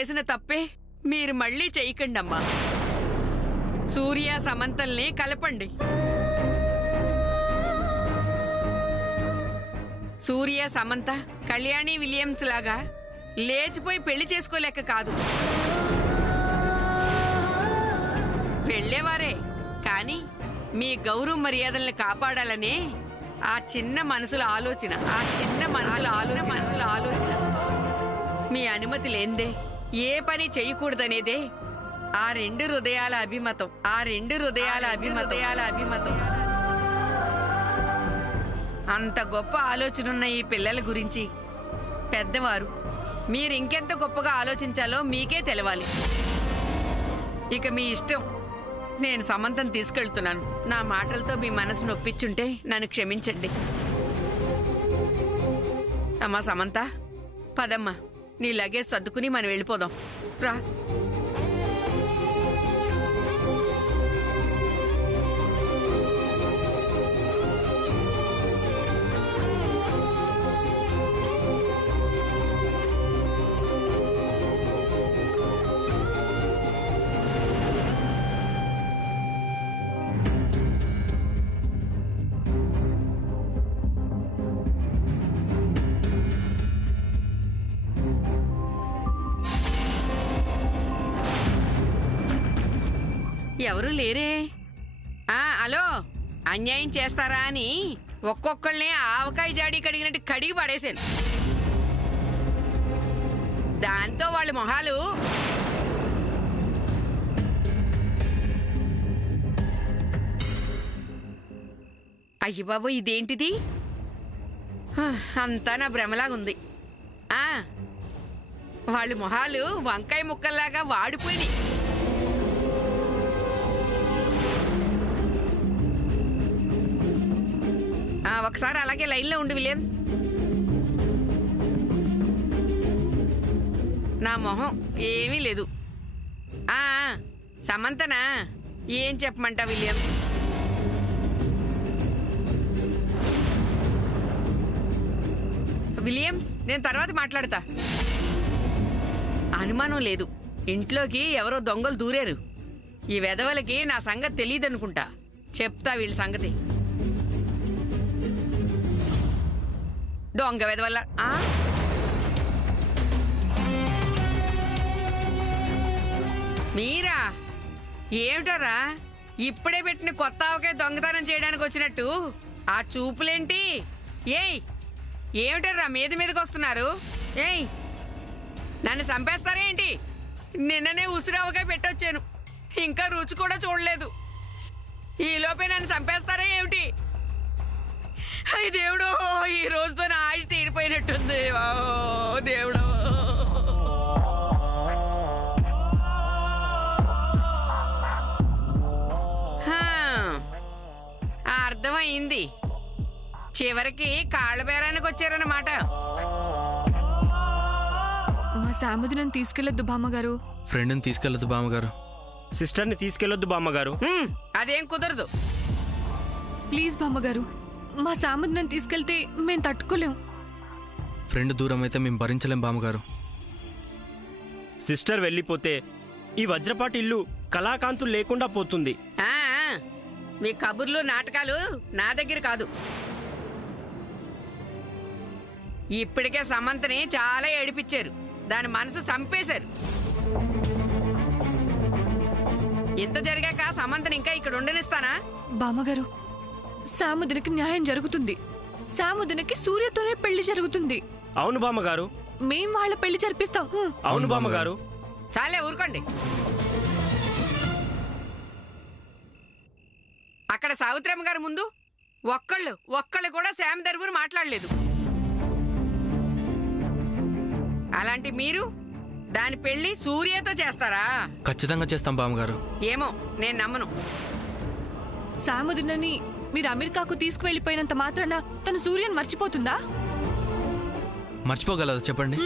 చేసిన తప్పే మీరు మళ్ళీ చెయ్యకండమ్మా. సూర్య సమంతల్ని కలపండి. సూర్య సమంత కళ్యాణి విలియమ్స్ లాగా లేచిపోయి పెళ్లి చేసుకోలేక కాదు, వెళ్ళేవారే. కానీ మీ గౌరవ మర్యాదల్ని కాపాడాలనే ఆ చిన్న మనసుల ఆలోచన, మీ అనుమతి లేందే ఏ పని చెయ్యకూడదనేదే ఆ రెండు హృదయాల అభిమతం. అంత గొప్ప ఆలోచనున్న ఈ పిల్లల గురించి పెద్దవారు మీరు ఇంకెంత గొప్పగా ఆలోచించాలో మీకే తెలవాలి. ఇక మీ ఇష్టం. నేను సమంతం తీసుకెళ్తున్నాను. నా మాటలతో మీ మనసు నొప్పించుంటే నన్ను క్షమించండి. అమ్మా సమంత, పదమ్మా, నీ లగేజ్ సర్దుకుని మనం వెళ్ళిపోదాం. రా. ఎవరు లేరే? హలో, అన్యాయం చేస్తారా అని ఒక్కొక్కళ్ళనే ఆవకాయ జాడీ కడిగినట్టు కడిగి పడేశాను. దాంతో వాళ్ళ మొహాలు అయ్యి బాబు, ఇదేంటిది? అంతా నా భ్రమలాగుంది. వాళ్ళ మొహాలు వంకాయ ముక్కల్లాగా వాడిపోయినాయి. ఒకసారి అలాగే లైన్లో ఉండు విలియమ్స్. నా మొహం ఏమీ లేదు. సమంతనా, ఏం చెప్పమంటా విలియమ్స్? విలియమ్స్, నేను తర్వాత మాట్లాడతా. అనుమానం లేదు, ఇంట్లోకి ఎవరో దొంగలు దూరారు. ఈ వెధవలకి నా సంగతి తెలియదనుకుంటా. చెప్తా వీళ్ళ సంగతి. దొంగ వెధవల్ల. మీరా? ఏమిటారా ఇప్పుడే పెట్టిన కొత్త ఆవకాయ దొంగతనం చేయడానికి వచ్చినట్టు ఆ చూపులేంటి? ఏమిటారా మీదకి వస్తున్నారు? నన్ను చంపేస్తారా ఏంటి? నిన్ననే ఉసిరావకాయ పెట్టొచ్చాను, ఇంకా రుచి కూడా చూడలేదు. ఈలోపే నన్ను చంపేస్తారా ఏమిటి? అయ్యి దేవుడు, ఈ రోజుతో నా ఆయుష్ తీరిపోయినట్టుంది. దేవుడు, అర్థమైంది. చివరికి కాళ్ళ బేరానికి వచ్చారన్నమాట. మా సాముద్రిని తీసుకెళ్లొద్దు బామ్మగారు. ఫ్రెండ్ని తీసుకెళ్లొద్దు బామ్మగారు. సిస్టర్ని తీసుకెళ్లొద్దు బామ్మగారు. అదేం కుదరదు. ప్లీజ్ బామ్మగారు, మా సాముద్రిని తీసుకెళ్తే మేము తట్టుకోలేం. ఫ్రెండ్ దూరం అయితే మేము భరించలేం బామ్మగారు. సిస్టర్ వెళ్ళిపోతే ఈ వజ్రపాటి ఇల్లు కళాకాంతులు లేకుండా పోతుంది. మీ కబుర్లు నాటకాలు నా దగ్గర కాదు. ఇప్పటికే సమంతని చాలా ఏడిపించారు, దాని మనసు చంపేశారు. ఇంత జరిగాక సమంతని ఇంకా ఇక్కడ ఉండనిస్తానా? బామ్మగారు, సాముద్రికి న్యాయం జరుగుతుంది. సాముద్రికి సూర్యతోనే పెళ్లి జరుగుతుంది. అవును బామ్మగారు, మేం వాళ్ళ పెళ్లి జరిపిస్తాం. అవును బామ్మగారు. చాలే ఊరుకోండి. అక్కడ సావిత్రమ్మ గారి ముందు ఒక్కళ్ళు కూడా శ్యామ్ తరపున మాట్లాడలేదు. అలాంటి మీరు దాని పెళ్లి సూర్యతో చేస్తారా? ఖచ్చితంగా చేస్తాం బామ్మగారు. ఏమో, నేను నమ్మను. సాముద్రిని మీరు అమెరికాకు తీసుకువెళ్లిపోయినంత మాత్రాన తను సూర్యని మర్చిపోతుందా? మర్చిపోగలదు చెప్పండి.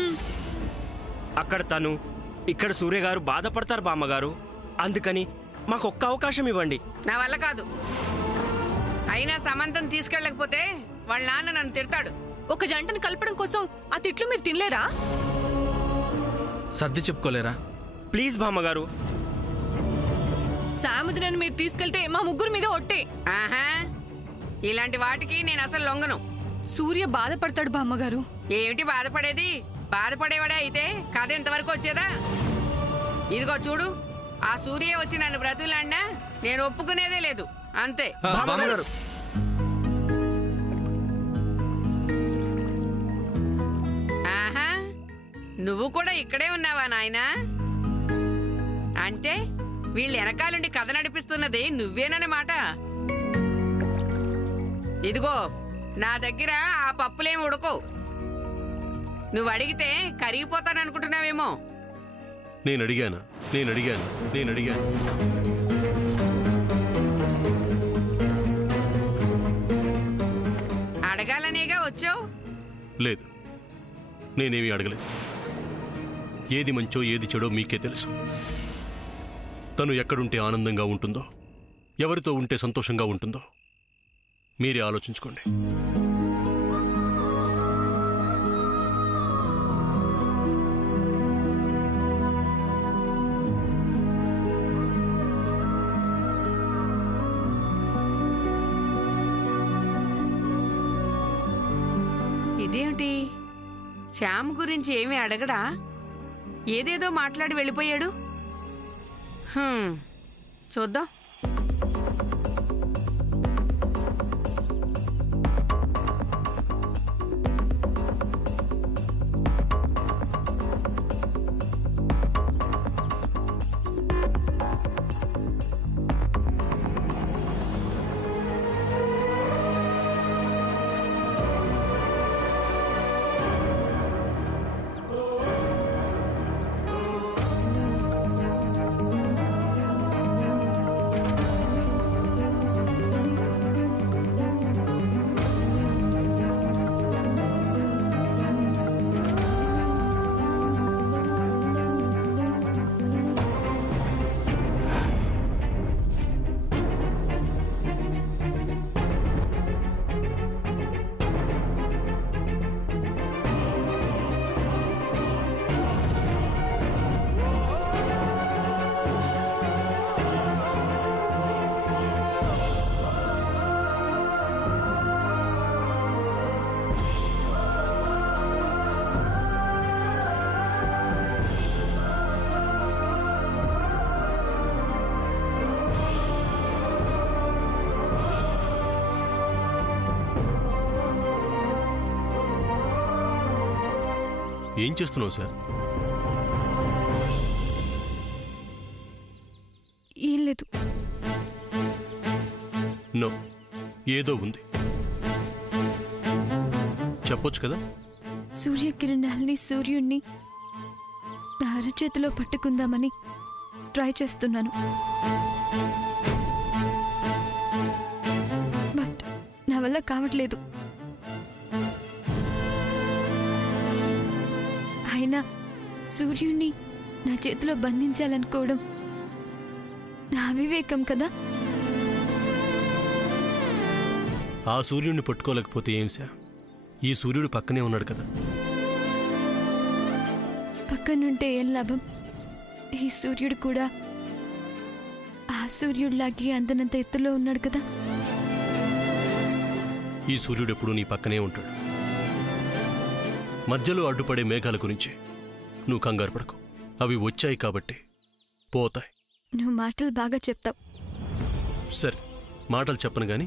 అక్కడ తను, ఇక్కడ సూర్య గారు బాధపడతారు బామ్మగారు. అందుకని మాకొక్క అవకాశం ఇవ్వండి. నా వల్ల కాదు. అయినా సమంతం తీసుకెళ్ళకపోతే వాళ్ళ నాన్న నన్ను తిడతాడు. ఒక జంటను కలపడం కోసం ఆ తిట్లు మీరు తినలేరా? సర్ది చెప్పుకోలేరా? ప్లీజ్ బామ్మగారు. సాముద్రని మీరు తీసుకెళ్తే మా ముగ్గురు మీద ఒట్టే. ఆహా, ఇలాంటి వాటికి నేను అసలు లొంగను. సూర్య బాధపడతాడు బామ్మగారు. ఏమిటి బాధపడేది? బాధపడేవాడే అయితే కథ ఇంతవరకు వచ్చేదా? ఇదిగో చూడు, ఆ సూర్య వచ్చి నన్ను బ్రతులాడినా నేను ఒప్పుకునేదే లేదు, అంతే. బామ్మగారు, ఆహా, నువ్వు కూడా ఇక్కడే ఉన్నావా నాయనా? అంటే వీళ్ళు వెనకాలండి కథ నడిపిస్తున్నది నువ్వేనన్నమాట. ఇదిగో, నా దగ్గర ఆ పప్పులేమి ఉడకవు. నువ్వు అడిగితే కరిగిపోతాననుకుంటున్నావేమో. నేను అడిగాను. అడగాలనేగా వచ్చావు. లేదు, నేనేమీ అడగలేదు. ఏది మంచో ఏది చెడో మీకే తెలుసు. తను ఎక్కడుంటే ఆనందంగా ఉంటుందో, ఎవరితో ఉంటే సంతోషంగా ఉంటుందో మీరే ఆలోచించుకోండి. ఇదేమిటి, శ్యామ్ గురించి ఏమీ అడగడా? ఏదేదో మాట్లాడి వెళ్ళిపోయాడు. చూద్దాం. ఏం చేస్తున్నావు సార్? ఏం లేదు. నో, ఏదో ఉంది. చెప్పొచ్చు కదా. సూర్యకిరణాల్ని, సూర్యుణ్ణి నా అరచేతిలో పట్టుకుందామని ట్రై చేస్తున్నాను. బట్ నా వల్ల కావట్లేదు. అయినా సూర్యుణ్ణి నా చేతిలో బంధించాలనుకోవడం నా అవివేకం కదా. ఆ సూర్యుడిని పట్టుకోలేకపోతే ఏం సార్? ఈ సూర్యుడు పక్కనే ఉన్నాడు కదా. పక్కనుంటే ఏం లాభం? ఈ సూర్యుడు కూడా ఆ సూర్యుడిలాగే అందనంత ఎత్తులో ఉన్నాడు కదా. ఈ సూర్యుడు ఎప్పుడూ నీ పక్కనే ఉంటాడు. మధ్యలో అడ్డుపడే మేఘాల గురించి నువ్వు కంగారు పడకు. అవి వచ్చాయి కాబట్టి పోతాయి. నువ్వు మాటలు బాగా చెప్తావు. సరే, మాటలు చెప్పను గాని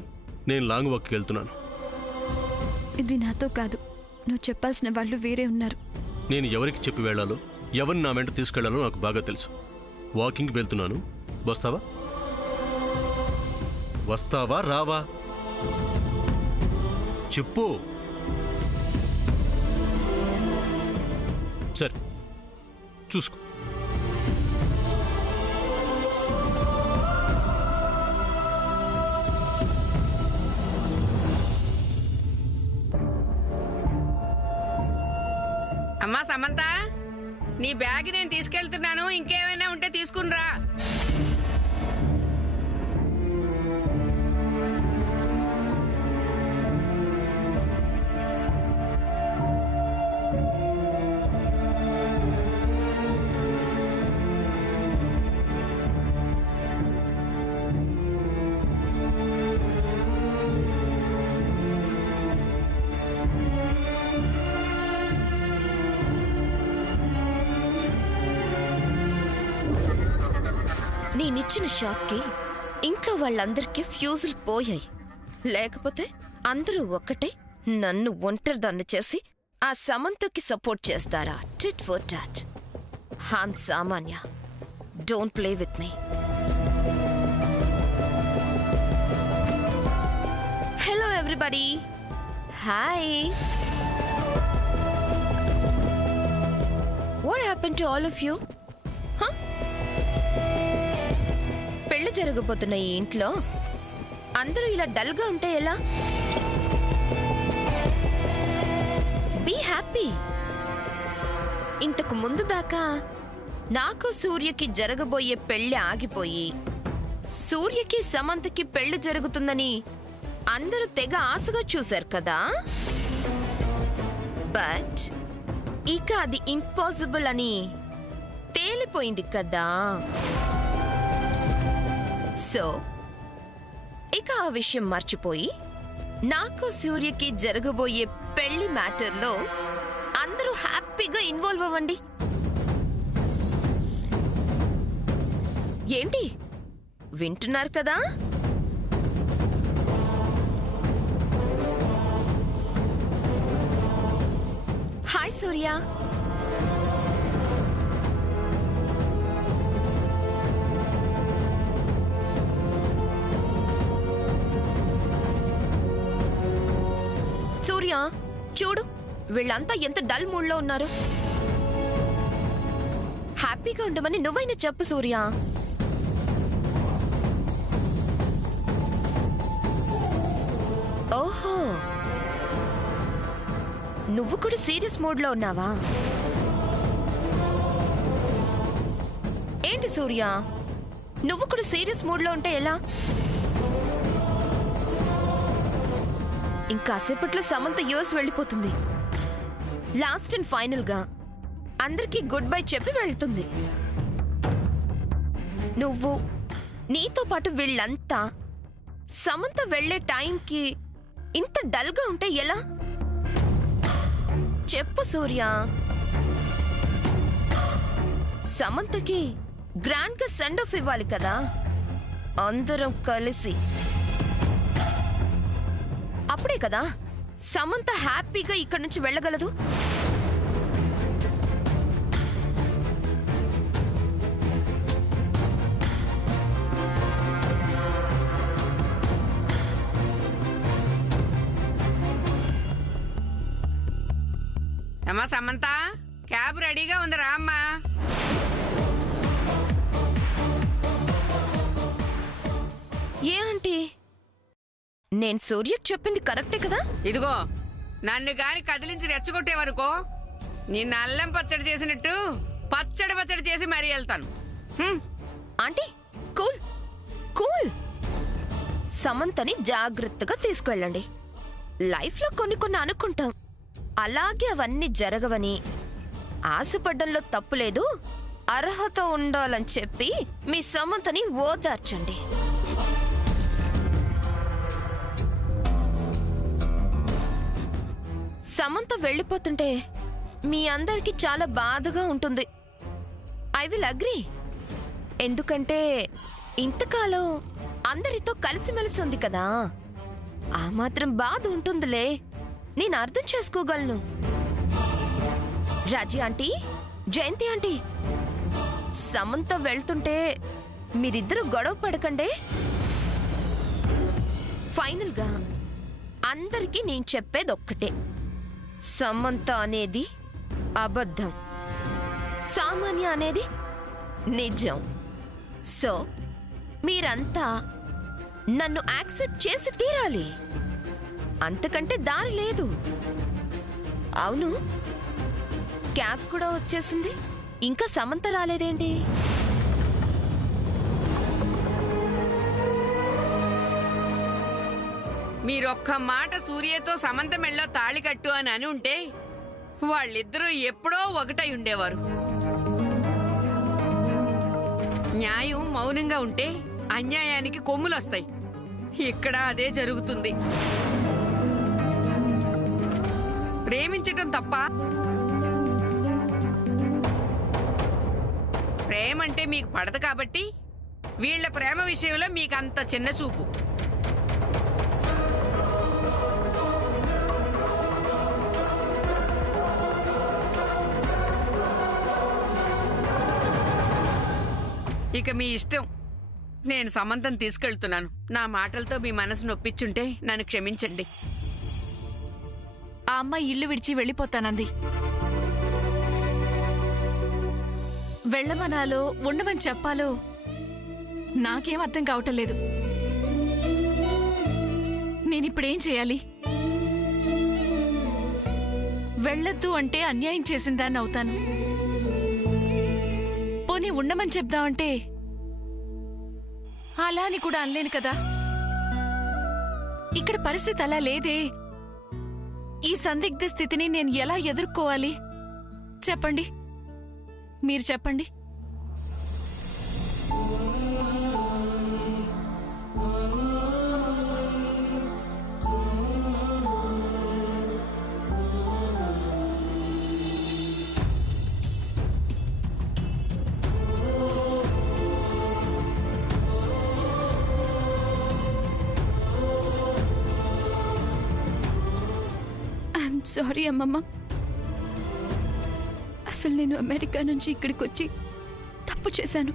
నేను లాంగ్ వాక్కి వెళ్తున్నాను. ఇది నాతో కాదు, నువ్వు చెప్పాల్సిన వాళ్ళు వేరే ఉన్నారు. నేను ఎవరికి చెప్పి వెళ్ళాలో, ఎవరిని నా వెంట తీసుకెళ్లాలో నాకు బాగా తెలుసు. వాకింగ్కి వెళ్తున్నాను. వస్తావా? వస్తావా రావా? చెప్పు. సరే, చూసుకో. అమ్మా సమంత, నీ బ్యాగ్ నేను తీసుకెళ్తున్నాను. ఇంకేమైనా ఉంటే తీసుకునిరా. నేనిచ్చిన షాక్కి ఇంట్లో వాళ్ళందరికీ ఫ్యూజులు పోయాయి. లేకపోతే అందరూ ఒక్కటే నన్ను ఒంటరిదాన్ని చేసి ఆ సమంతకి సపోర్ట్ చేస్తారా? Tit for tat. హామ్ సామాన్య. Don't play with me. Hello everybody. Hi. What happen to all of you? పెళ్లి జరగబోతున్న ఈ ఇంట్లో అందరూ ఇలా డల్గా ఉంటే ఎలా? Be happy. ఇంతకు ముందు దాకా నాకు సూర్యకి జరగబోయే పెళ్లి ఆగిపోయి సూర్యకి సమంతకి పెళ్లి జరుగుతుందని అందరూ తెగ ఆశగా చూశారు కదా. బట్ ఇక అది ఇంపాసిబుల్ అని తేలిపోయింది కదా. సో ఇక ఆ విషయం మర్చిపోయి నాకు సూర్యకి జరగబోయే పెళ్లి మ్యాటర్లో అందరూ హ్యాపీగా ఇన్వాల్వ్ అవ్వండి. ఏంటి వింటున్నారు కదా? హాయ్ సూర్య. సూర్య చూడు, వీళ్ళంతా ఎంత డల్ మూడ్లో ఉన్నారు. హ్యాపీగా ఉండమని నువ్వైనా చెప్పు సూర్య. ఓహో, నువ్వు కూడా సీరియస్ మూడ్లో ఉన్నావా? ఏంటి సూర్య, నువ్వు కూడా సీరియస్ మూడ్లో ఉంటే ఎలా? ఇంకాసేపట్లో సమంత యూఎస్ వెళ్ళిపోతుంది. లాస్ట్ అండ్ ఫైనల్ గా అందరికీ గుడ్ బై చెప్పి వెళ్తుంది. నువ్వు నీతో పాటు వీళ్ళంతా సమంత వెళ్లే టైంకి ఇంత డల్ గా ఉంటే ఎలా? చెప్పు సూర్య. సమంతకి గ్రాండ్ గా సెండ్ ఆఫ్ ఇవ్వాలి కదా అందరం కలిసి. అప్పుడే కదా సమంత హ్యాపీగా ఇక్కడి నుంచి వెళ్ళగలదు. అమ్మా సమంత, క్యాబ్ రెడీగా ఉంది రా అమ్మా. ఏ ఆంటీ, నేను సూర్యకి చెప్పింది కరెక్టే కదా? ఇదిగో, నన్ను గాని కదిలించి రెచ్చగొట్టేవనుకో నిన్ను అల్లం పచ్చడి చేసినట్టు పచ్చడి చేసి మరీ వెళ్తాను. Aunty cool cool. సమంతని జాగ్రత్తగా తీసుకువెళ్ళండి. లైఫ్లో కొన్ని అనుకుంటాం, అలాగే అవన్నీ జరగవని. ఆశపడ్డంలో తప్పులేదు, అర్హత ఉండాలని చెప్పి మీ సమంతని ఓదార్చండి. సమంత వెళ్ళిపోతుంటే మీ అందరికీ చాలా బాధగా ఉంటుంది. I will agree. ఎందుకంటే ఇంతకాలం అందరితో కలిసిమెలిసి ఉంది కదా, ఆ మాత్రం బాధ ఉంటుందిలే. నేను అర్థం చేసుకోగలను. రాజీ ఆంటీ, జయంతి ఆంటీ, సమంత వెళ్తుంటే మీరిద్దరూ గొడవ పడకండే. ఫైనల్ గా అందరికీ నేను చెప్పేది ఒక్కటే, సమంత అనేది అబద్ధం, సామాన్య అనేది నిజం. సో మీరంతా నన్ను యాక్సెప్ట్ చేసి తీరాలి, అంతకంటే దారి లేదు. అవును, క్యాబ్ కూడా వచ్చేసింది, ఇంకా సమంత రాలేదేంటి? మీరొక్క మాట సూర్యతో సమంత మెళ్ళో తాళి కట్టు అని ఉంటే వాళ్ళిద్దరూ ఎప్పుడో ఒకటై ఉండేవారు. న్యాయం మౌనంగా ఉంటే అన్యాయానికి కొమ్ములొస్తాయి. ఇక్కడ అదే జరుగుతుంది. ప్రేమించటం తప్ప? ప్రేమంటే మీకు పడదు కాబట్టి వీళ్ళ ప్రేమ విషయంలో మీకంత చిన్న చూపు. ఇక మీ ఇష్టం. నేను సమంతం తీసుకెళ్తున్నాను. నా మాటలతో మీ మనసు నొప్పించుంటే నన్ను క్షమించండి. ఆ అమ్మాయి ఇల్లు విడిచి వెళ్ళిపోతానంది. వెళ్ళమనాలో ఉండమని చెప్పాలో నాకేం అర్థం కావటం లేదు. నేనిప్పుడేం చేయాలి? వెళ్ళొద్దు అంటే అన్యాయం చేసిందాన్ని అవుతాను. పోనీ ఉండమని చెప్దామంటే అలా అని కూడా అనలేను కదా. ఇక్కడ పరిస్థితి అలా లేదే. ఈ సందిగ్ధ స్థితిని నేను ఎలా ఎదుర్కోవాలి చెప్పండి, మీరు చెప్పండి. సారీ అమ్మమ్మ, అసలు నేను అమెరికా నుంచి ఇక్కడికి వచ్చి తప్పు చేశాను.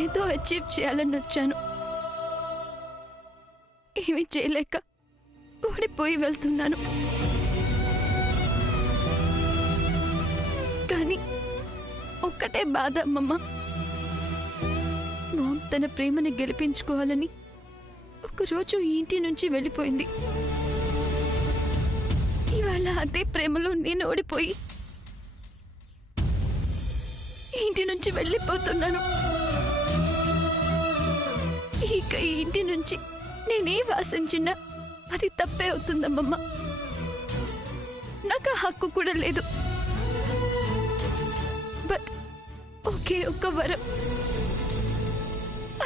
ఏదో అచీవ్ చేయాలని వచ్చాను. ఏమీ చేయలేక ఓడిపోయి వెళ్తున్నాను. కానీ ఒక్కటే బాధ అమ్మమ్మ, మామ్ తన ప్రేమని గెలిపించుకోవాలని ఒకరోజు ఈ ఇంటి నుంచి వెళ్ళిపోయింది. ఇవాళ అదే ప్రేమలో నేను ఓడిపోయి ఇంటి నుంచి వెళ్ళిపోతున్నాను. ఇక ఈ ఇంటి నుంచి నేనే ఆశించినా అది తప్పే అవుతుందమ్మమ్మ. నాకు ఆ హక్కు కూడా లేదు. బట్ ఒకే ఒక్క వరం,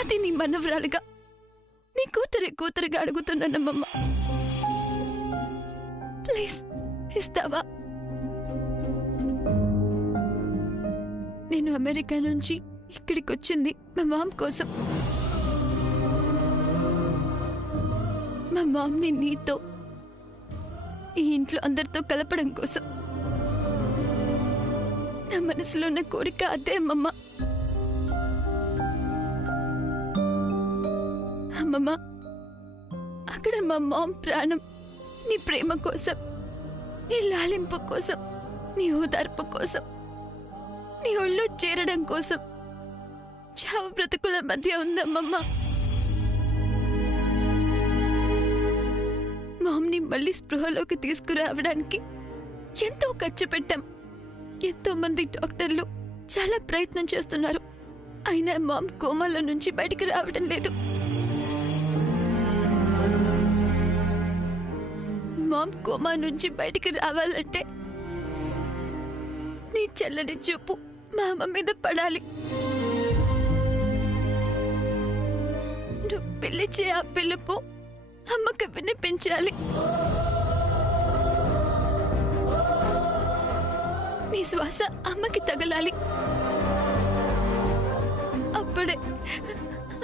అది నీ మనవరాలుగా, నీ కూతురుగా అడుగుతున్నానమ్మమ్మ. ప్లీజ్ ఇస్తావా? నేను అమెరికా నుంచి ఇక్కడికి వచ్చింది మా మామ్ కోసం. మా మామ్ని నీతో, ఈ ఇంట్లో అందరితో కలపడం కోసం. నా మనసులో ఉన్న కోరిక అదే అమ్మమ్మ. అమ్మమ్మ, అక్కడ మా మామ్ ప్రాణం నీ ప్రేమ కోసం, నీ లాలింపు కోసం, నీ ఓదార్పు కోసం, నీ ఒళ్ళో చేరడం కోసం చావు బ్రతుకుల మధ్య ఉందమ్మమ్మ. మామ్ని మళ్ళీ స్పృహలోకి తీసుకురావడానికి ఎంతో ఖర్చు పెట్టాం. ఎంతో మంది డాక్టర్లు చాలా ప్రయత్నం చేస్తున్నారు. అయినా మామ్ కోమాలో నుంచి బయటికి రావడం లేదు. మామ్ కోమా నుంచి బయటికి రావాలంటే నీ చల్లని చూపు మా అమ్మ మీద పడాలి. నువ్వు పిలిచే ఆ పిలుపు అమ్మకి వినిపించాలి. నీ శ్వాస అమ్మకి తగలాలి.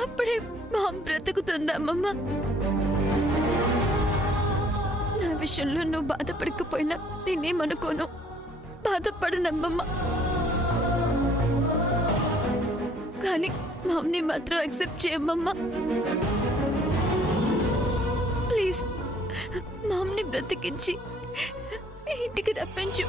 అప్పుడే మామ్ బ్రతుకుతుందమ్మమ్మ. నా విషయంలో నువ్వు బాధపడకపోయినా నేనేమనుకోను, బాధపడనమ్మమ్మ. కానీ మామ్ని మాత్రం యాక్సెప్ట్ చేయమ్మమ్మ. ప్లీజ్ మామ్ని బ్రతికించి ఇంటికి రప్పించు.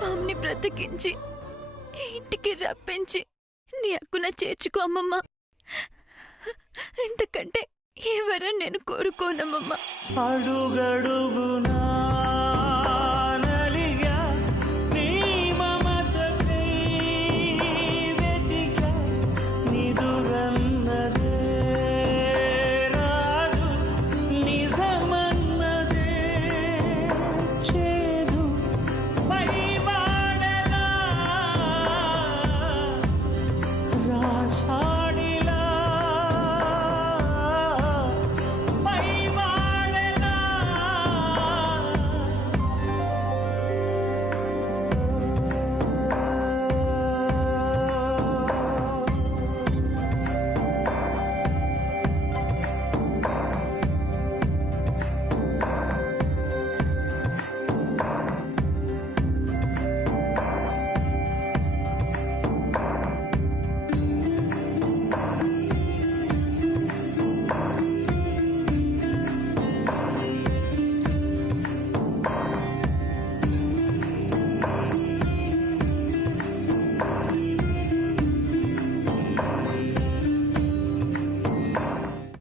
మామ్ని బ్రతికించి ఇంటికి రప్పించి నీ హక్కున చేర్చుకో అమ్మమ్మ. ఇంతకంటే ఏ వరం నేను కోరుకోనమ్మమ్మ. అడుగడుగునా